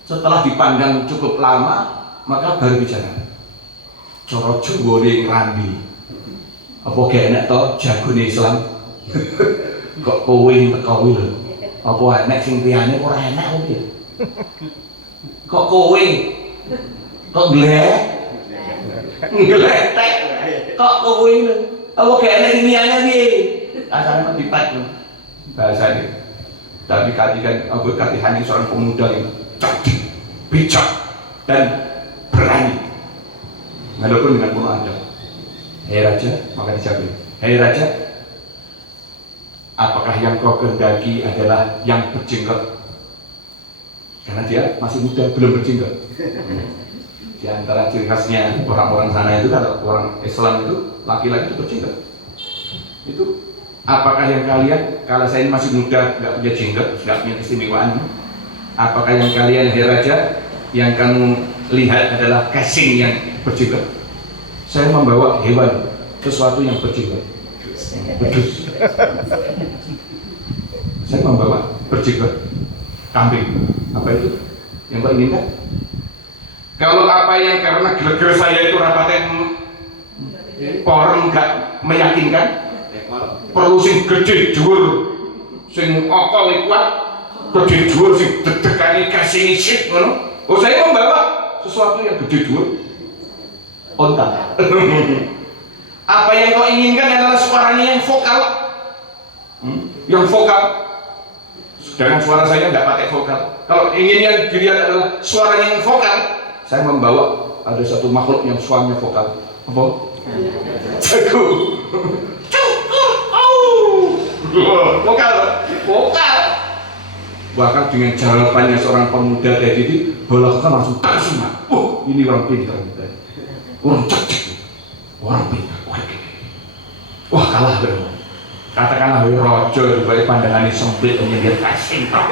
Setelah dipandang cukup lama, maka baru bicara. Coro Jawa ning rambi. Apa gak enak to jagone Islam? Kok kowe teko kuwi lho. Apa enak sing liyane ora enak opo piye? Kok kowe kok ngletek kok kowe lho. Apa gak enak sing liyane piye? Asane dipat lho. Bahasane. Tapi Kadihan ini seorang pemuda yang cerdik, bijak, dan berani. Walaupun dengan penuh adab. Hei Raja, maka dijawab. Hei Raja, apakah yang kau kehendaki adalah yang berjenggot? Karena dia masih muda, belum berjenggot. Di antara ciri khasnya orang-orang sana itu, kalau orang Islam itu laki-laki itu berjenggot. Itu apakah yang kalian, kalau saya ini masih muda, nggak punya jenggot, nggak punya keistimewaan, apakah yang kalian, hei Raja, yang kamu lihat adalah casing yang berjenggot? Saya membawa hewan, sesuatu yang berjenggot. Bedus. Saya membawa berjenggot kambing. Apa itu yang kau inginkan? Kalau apa yang karena geger saya itu rapatnya porem nggak meyakinkan, perlu sing gede dhuwur, sing okol kuat, gede dhuwur sing dedekane kasih isip ngono. Oh, saya membawa sesuatu yang gede dhuwur. Onta. Apa yang kau inginkan adalah suaranya yang vokal. Yang vokal. Dengan suara saya nggak pakai vokal. Kalau ingin yang dilihat adalah suaranya yang vokal, saya membawa ada satu makhluk yang suaranya vokal. Apa? Jago. Vokal, vokal. Bahkan dengan jawabannya seorang pemuda kayak gitu, Hulakohan langsung tersimak. Oh, ini orang pintar, orang cerdik, orang pintar. Wah, kalah benar. Katakanlah rojo dibalik pandangannya sempit menyindir casing tok.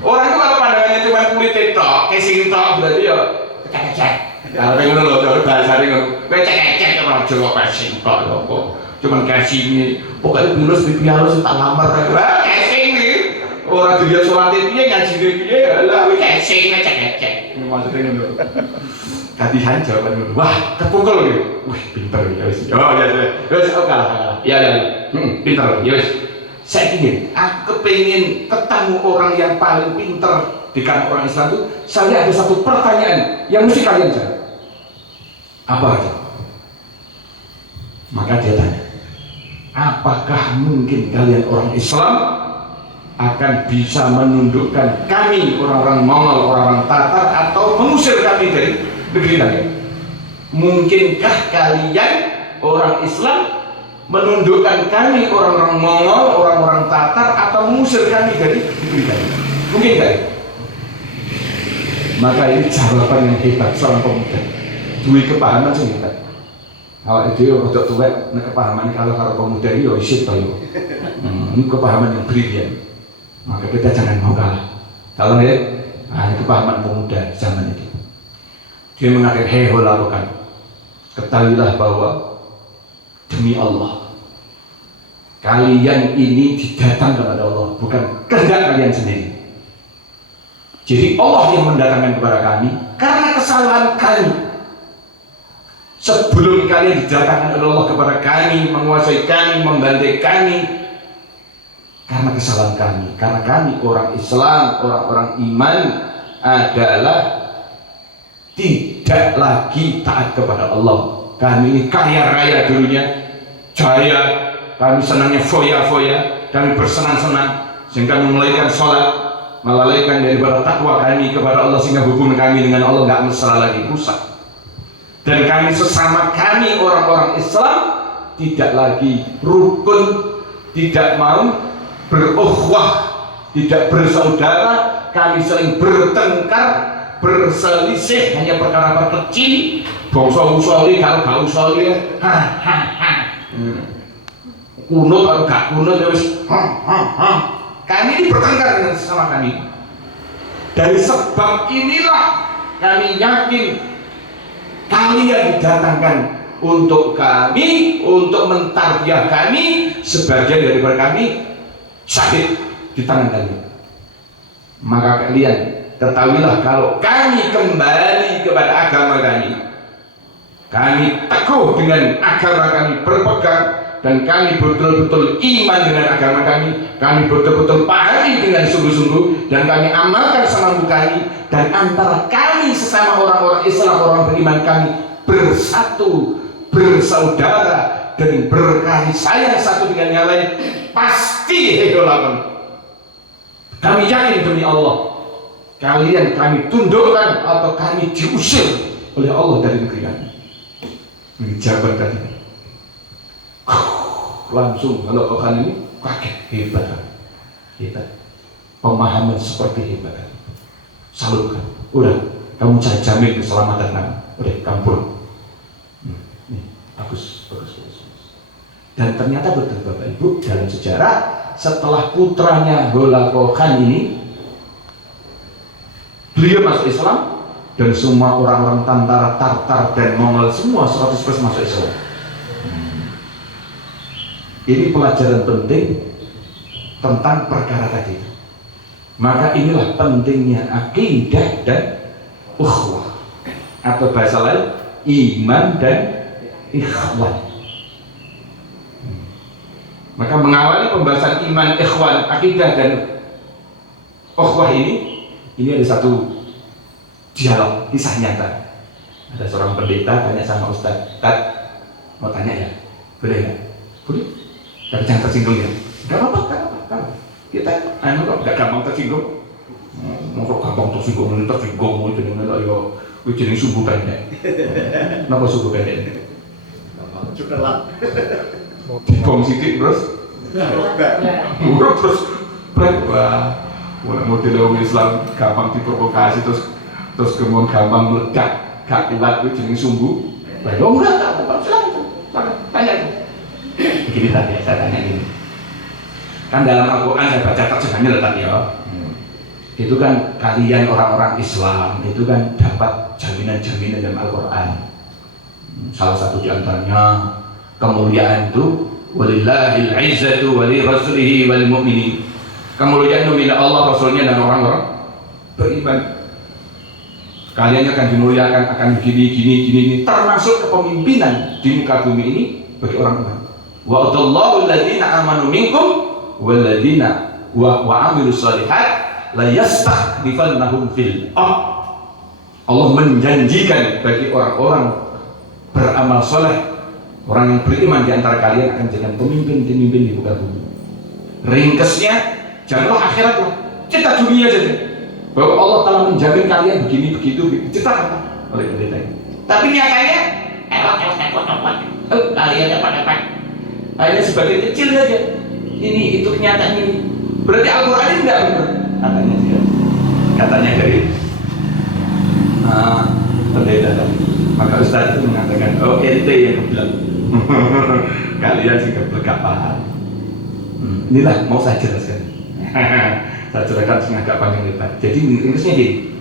Orang itu kalau pandangannya cuma kulit tok, casing tok berarti ya kecek-kecek. Kalau pengen lho, kalau bahasane ngono, kowe cek-cek rojo kok casing tok kok. Cuman casing ini, pokoknya bilus pipi halus tak lamar. Casing iki. Ora dilihat salate piye ngajine piye, lah kowe casing cek-cek. Ini maksudnya ngono. Kadihan jawaban ngono. Wah, kepukul gitu. Wih, pinter ya wis. Oh, ya wis kalah. Ya. Pinter ya wis. Saya ingin, aku kepengin ketemu orang yang paling pinter di kalangan orang Islam itu. Saya ada satu pertanyaan yang mesti kalian jawab. Apa aja? Maka dia tanya, apakah mungkin kalian orang Islam akan bisa menundukkan kami orang-orang Mongol, orang-orang Tatar, atau mengusir kami dari negeri kalian? Mungkinkah kalian orang Islam menundukkan kami orang-orang Mongol, orang-orang Tatar, atau mengusir kami dari negeri kalian? Mungkin tidak? Maka ini jawaban yang hebat seorang pemuda. Dua kepahaman yang hebat. Awak itu untuk tuwek, kepahaman kalau pemuda itu isip tahu. Ini kepahaman yang brilian. Maka kita jangan mau kalah. Kalau ya, ini kepahaman pemuda zaman itu. Dia mengatakan, hei Hulakohan, ketahuilah bahwa demi Allah, kalian ini didatangkan kepada Allah, bukan kehendak kalian sendiri. Jadi Allah yang mendatangkan kepada kami karena kesalahan kami. Sebelum kalian didatangkan oleh Allah kepada kami, menguasai kami, membantai kami, karena kesalahan kami. Karena kami orang Islam, orang-orang iman, adalah tidak lagi taat kepada Allah. Kami ini kaya raya dulunya, jaya, kami senangnya foya-foya, kami bersenang-senang sehingga melalaikan sholat, melalaikan daripada takwa kami kepada Allah, sehingga hubungan kami dengan Allah nggak mesra lagi, rusak. Dan kami sesama kami orang-orang Islam tidak lagi rukun, tidak mau berukhuwah, tidak bersaudara, kami sering bertengkar, berselisih hanya perkara kecil, bangsa-usoli kalau gak usoli, kunut kalau gak kunut ya wis, kami ini bertengkar dengan sesama kami. Dari sebab inilah kami yakin kalian didatangkan untuk kami, untuk mentarbiyah kami, sebagian daripada kami syahid di tangan kalian. Maka kalian ketahuilah kalau kami kembali kepada agama kami teguh dengan agama kami, berpegang, dan kami betul-betul iman dengan agama kami betul-betul pahami dengan sungguh-sungguh, dan kami amalkan semampu kami, dan antara kami sesama orang-orang Islam, orang beriman, kami bersatu, bersaudara, dan berkasih sayang satu dengan yang lain, pasti kami yakin demi Allah, kalian kami tundukkan atau kami diusir oleh Allah dari negeri kami. Ini jawaban tadi. Langsung kalau kalian ini kaget, hebat. Pemahaman seperti hebat. Salutkan. Udah, kamu cari jamin keselamatan kamu. Udah, kamu pulang. Nih, bagus. Dan ternyata betul Bapak Ibu, dalam sejarah setelah putranya Hulagu Khan ini, beliau masuk Islam, dan semua orang-orang tentara Tartar dan Mongol semua 100% masuk Islam. Ini pelajaran penting tentang perkara tadi. Maka inilah pentingnya akidah dan ukhuwah, atau bahasa lain iman dan ikhwan. Maka mengawali pembahasan iman, ikhwan, akidah dan ukhuwah ini ada satu dialog kisah nyata. Ada seorang pendeta tanya sama Ustadz, mau tanya ya, boleh nggak? Boleh, tapi jangan tersinggung ya. Nggak apa-apa. Kita kok nggak gampang tersinggung. Mau gampang tersinggung itu dengan yo, jadi subuh pendek. Kenapa subuh pendek? Gampang juga lah. Dibom sedikit terus wah, model orang Islam gampang diprovokasi terus kemudian gampang meledak, gak kuat itu jenis sumbu. Enggak, silakan tanya itu. Begini tadi saya tanya ini. Kan dalam Al-Quran saya baca terjemahannya tadi ya. Itu kan kalian orang-orang Islam itu kan dapat jaminan-jaminan dalam Al-Quran. Salah satu di antaranya kemuliaan itu walillahil izzatu wali rasulihi wal mu'minin. Kemuliaan itu milik Allah, Rasulnya, dan orang-orang beriman. Kalian akan dimuliakan, akan gini, termasuk kepemimpinan di muka bumi ini bagi orang iman. Wa'adallahu alladhina amanu minkum walladhina wa amilus shalihat la yastakhlifannahum fil ardh. Allah menjanjikan bagi orang-orang beramal soleh, orang yang beriman di antara kalian akan jadi pemimpin di muka bumi. Ringkesnya, janganlah akhirat lah, cerita dunia saja. Bahwa Allah telah menjamin kalian begini begitu, cerita oleh pendeta ini. Tapi nyatanya, kalian dapat. Hanya sebagian kecil saja. Ini itu kenyataannya ini. Berarti Al-Quran ini tidak benar. Katanya dia. Katanya dari pendeta tadi. Maka Ustaz itu mengatakan, oh ente yang kebelah. Kalian sih gak paham. Inilah mau saya jelaskan. Saya jelaskan agak panjang lebar. Jadi ringkasnya gini.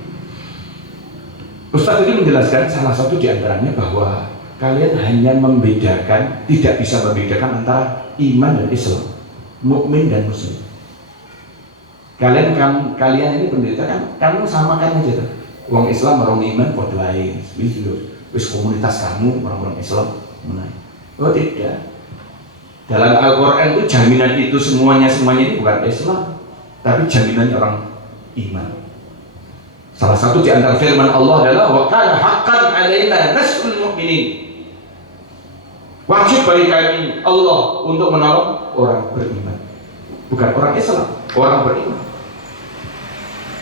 Ustaz itu menjelaskan salah satu di antaranya bahwa kalian hanya membedakan, tidak bisa membedakan antara iman dan Islam, mukmin dan muslim. Kalian ini pendeta kan, kamu samakan aja tuh. Orang Islam, orang iman, podo lain. Wis komunitas kamu orang-orang Islam. Oh tidak. Dalam Al-Quran itu jaminan itu semuanya ini bukan Islam, tapi jaminan orang iman. Salah satu di antara firman Allah adalah wa kana haqqan 'alaina nasrul mu'minin. Wajib bagi kami Allah untuk menolong orang beriman. Bukan orang Islam, orang beriman.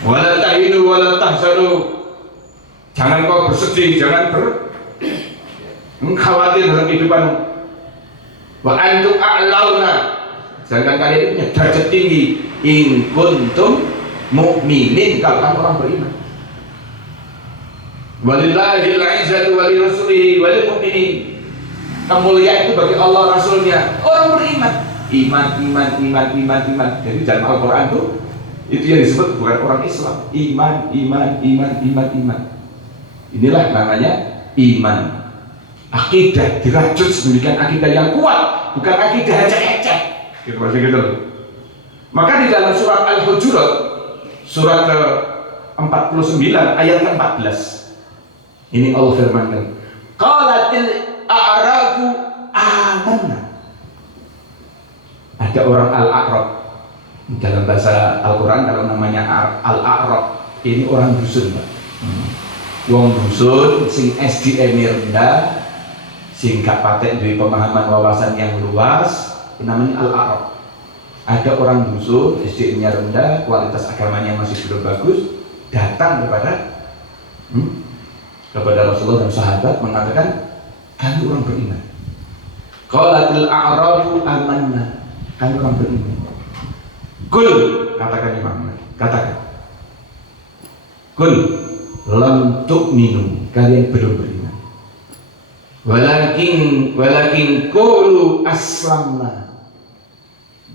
Wala tahinu wala tahzanu. Jangan kau bersedih, jangan khawatir dalam kehidupan. Wa antum a'launa. Sedangkan kalian punya derajat tinggi in kuntum mu'minin, kalau kamu orang beriman. Walillahil 'izzatu wa lirasulihi wa lil mu'minin. Kemuliaan itu bagi Allah Rasulnya, orang beriman. Iman. Jadi dalam Al-Quran itu yang disebut bukan orang Islam. Iman. Inilah namanya iman. Akidah dirajut sedemikian, akidah yang kuat, bukan akidah ecek-ecek. Gitu. Maka di dalam surat Al-Hujurat, surat ke-49 ayat ke-14, ini Allah firmankan, qalatil a'rabu amanna. Ada orang Al-A'rab. Dalam bahasa Al-Quran kalau namanya Al-A'rab, ini orang dusun, Pak. Wong dusun sing SDM rendah, sing gak patek duwe pemahaman wawasan yang luas, namanya Al-A'rab. Ada orang dusun SDM-nya rendah, kualitas agamanya masih belum bagus, datang kepada Rasulullah dan sahabat mengatakan, kami orang beriman. Qalatil a'rabu amanna. Kami orang beriman. Kul, katakan Imam Ahmad, katakan. Kul, lam tu'minu, kalian belum beriman. Walakin qulu aslamna.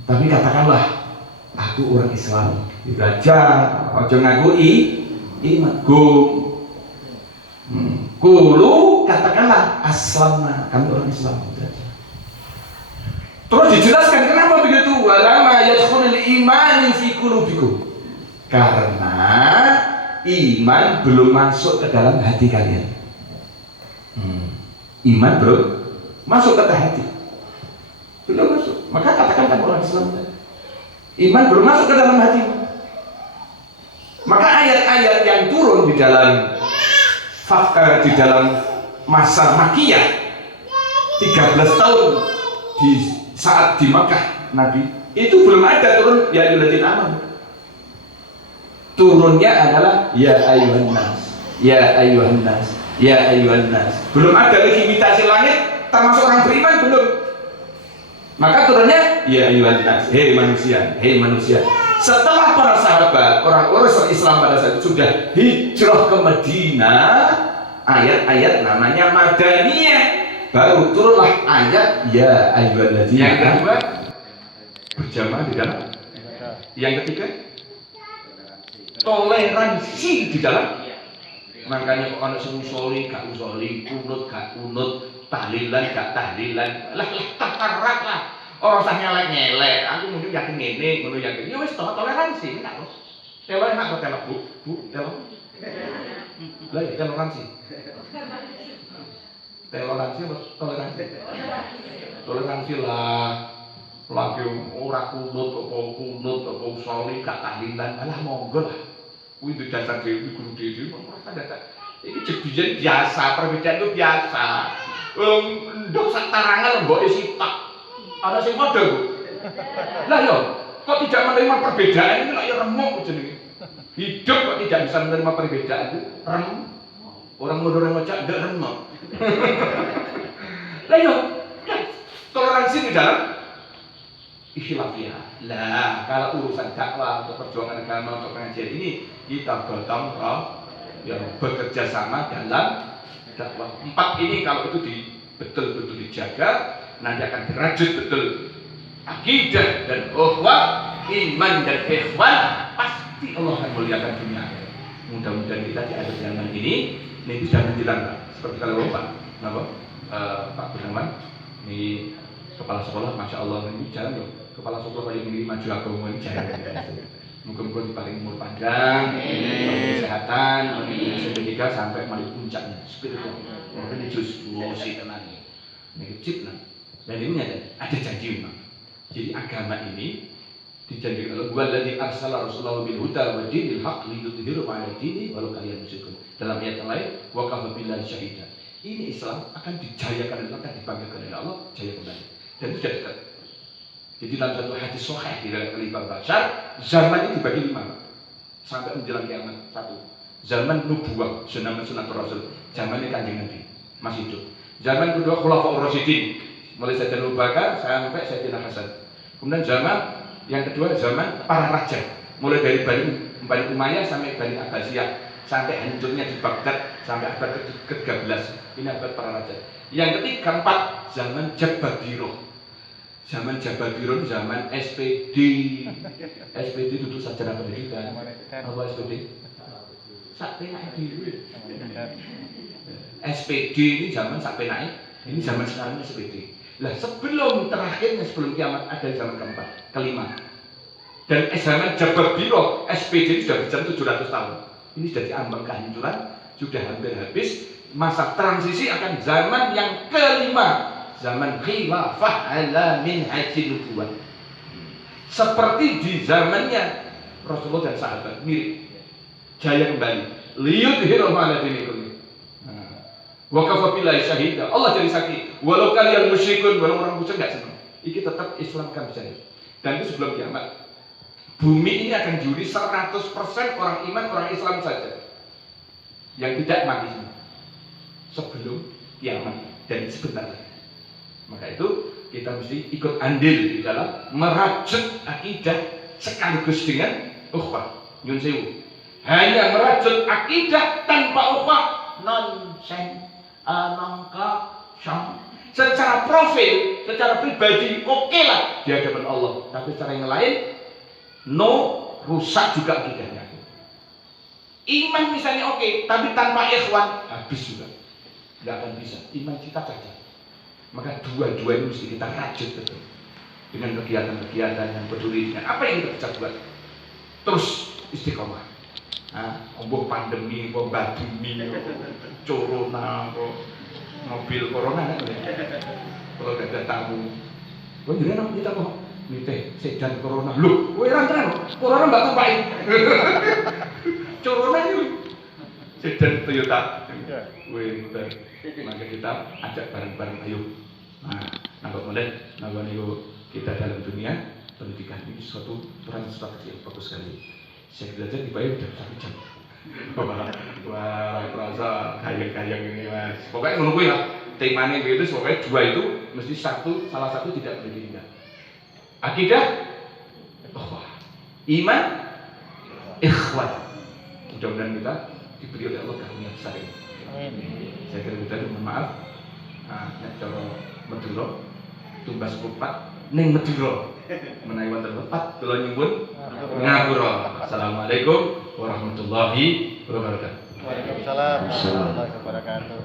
Tapi katakanlah, aku orang Islam. Itu aja, ojo ngaku iman. Qulu, katakanlah aslamna, kami orang Islam. Itu aja. Terus dijelaskan kenapa begitu? Walama yadkhulul iman fi qulubikum. Karena iman belum masuk ke dalam hati kalian. Iman belum masuk ke hati. Belum masuk. Maka katakan kan orang Islam. Iman belum masuk ke dalam hati. Maka ayat-ayat yang turun di dalam masa Makkiyah 13 tahun di saat di Makkah Nabi itu belum ada turun ya ayyuhalladzina amanu. Turunnya adalah ya ayyuhan nas. Belum ada lagi imitasi langit termasuk orang beriman, belum. Maka turunnya ya ayyuhan nas, hei manusia. Setelah para sahabat orang-orang Islam pada saat itu sudah hijrah ke Madinah, ayat-ayat namanya Madaniyah, baru turunlah ayat ya ayyuhalladzina. Yang kedua berjamaah di dalam. Yang ketiga toleransi di dalam. Makanya kok ana sing usoli gak usoli, kunut gak kunut, tahlilan gak tahlilan. Lah tertarak lah. Ora usah nyelek-nyelek. Aku mungkin yakin ngene, ngono yakin. Ya wis toleransi, enak kok. Telo enak kok telo, Bu, telo. Lah ya toleransi. Toleransi apa? Toleransi lah. Lagi ora kunut apa usoli gak tahlilan. Alah monggo lah. Kuwi itu dasar dhewe guru dhewe ora sadar. Iki jebiyen biasa, perbedaan itu biasa. Nduk sak tarangan mboke sitak. Ana sing padha, Bu. Lah yo, kok tidak menerima perbedaan itu kok ya remuk jenenge. Hidup kok tidak bisa menerima perbedaan itu remuk. Orang mundur yang ngocak ndak remuk. Lah yo, toleransi di dalam ikhtilafiyah. Lah, kalau urusan dakwah untuk perjuangan agama untuk pengajian ini kita gotong yang bekerja sama dalam dakwah. 4 ini kalau itu betul-betul dijaga, nanti akan dirajut betul akidah dan ukhuwah, iman dan ikhwan, pasti Allah akan muliakan dunia. Mudah-mudahan kita di akhir zaman ini sudah menjelang, seperti kalau Pak Gunawan ini kepala sekolah, masya Allah ini jalan loh. Kepala sekolah yang ini maju agama ini jalan. Mungkin paling umur panjang, kesehatan, Indonesia sampai mari puncaknya spiritual. Mungkin ini justru si tenang ini kecil lah. Dan ini ada janji memang. Jadi agama ini Dijanjikan Allah, "Wallazi arsala rasulahu bil huda wa dinil haqq liyudhhirahu 'ala dini walau karihal musyrikun." Dalam ayat yang lain, "Wa kafa billahi syahida." Ini Islam akan dijayakan oleh Allah, akan dibanggakan oleh Allah, jaya kembali. Dan itu sudah dekat. Jadi dalam satu hadis sahih di dalam Al Bashar, zaman ini dibagi 5 sampai menjelang kiamat. 1. Zaman nubuwah, zaman sunat Rasul, zamannya Kanjeng Nabi masih hidup. Zaman kedua Khulafaur Rasyidin, mulai Sayyidina Abu Bakar sampai Sayyidina Hasan. Kemudian zaman yang kedua zaman para raja, mulai dari Bani Umayyah sampai Bani Abbasiyah, sampai hancurnya di Baghdad sampai abad ke-13. Ini abad para raja. Yang ketiga, 4, zaman Jababiroh. Zaman Jababiroh, zaman SPD. SPD itu sarjana pendidikan. Apa SPD? Sakpenai dhewe. SPD ini zaman sakpenai. Ini zaman sekarang SPD. Lah sebelum terakhirnya, sebelum kiamat ada zaman keempat, kelima. Dan zaman Jababiroh, SPD sudah berjalan 700 tahun. Ini sudah diambang kehancuran, sudah hampir habis. Masa transisi akan zaman yang kelima, zaman khilafah ala minhajin nubuwah. Seperti di zamannya Rasulullah dan sahabat, mirip. Jaya kembali. Liyudhhirahu 'ala dini kulli. Wa kafa billahi syahida. Allah jadi saksi. Walau kalian musyrikun, walau orang musyrik enggak senang. Ini tetap Islam kan bisa. Dan itu sebelum kiamat. Bumi ini akan dihuni 100% orang iman, orang Islam saja. Yang tidak mati semua. Sebelum kiamat, dan sebentar lagi. Maka itu kita mesti ikut andil di dalam merajut akidah sekaligus dengan ukhwah. Nyun sewu. Hanya merajut akidah tanpa ukhwah, nonsen, anangka, syam. Secara profil, secara pribadi, oke lah di hadapan Allah. Tapi secara yang lain, no, rusak juga akidahnya. Iman misalnya oke, tapi tanpa ikhwan habis juga. Nggak akan bisa. Iman kita cacat. Maka dua-dua ini mesti kita rajut betul. Dengan kegiatan-kegiatan yang peduli dengan apa yang kita bisa buat. Terus istiqomah. Omboh pandemi, omboh badumi, corona, mobil corona kan? Kalau nggak ada tamu, jadi orang kita kok niteh sedan corona. Loh, orang corona mbak tumpahin. Corona itu sedan Toyota. Maka kita ajak bareng-bareng, ayo. Nampak mulai, nampak kita dalam dunia pendidikan ini suatu strategi yang bagus sekali. Saya belajar dibayar udah 1 jam. Wah, terasa kayang-kayang ini mas. Pokoknya menunggu ya. Temanya begitu, pokoknya 2 itu mesti salah satu tidak boleh ditinggal. Akidah, iman, ikhwan. Mudah-mudahan kita diberi oleh Allah karunia besar ini. Saya kira kita mohon maaf. Nek cara Madura tumbas kupat ning Madura. Menawi wonten tepat kula nyuwun ngapura. Assalamualaikum warahmatullahi wabarakatuh. Waalaikumsalam warahmatullahi wabarakatuh.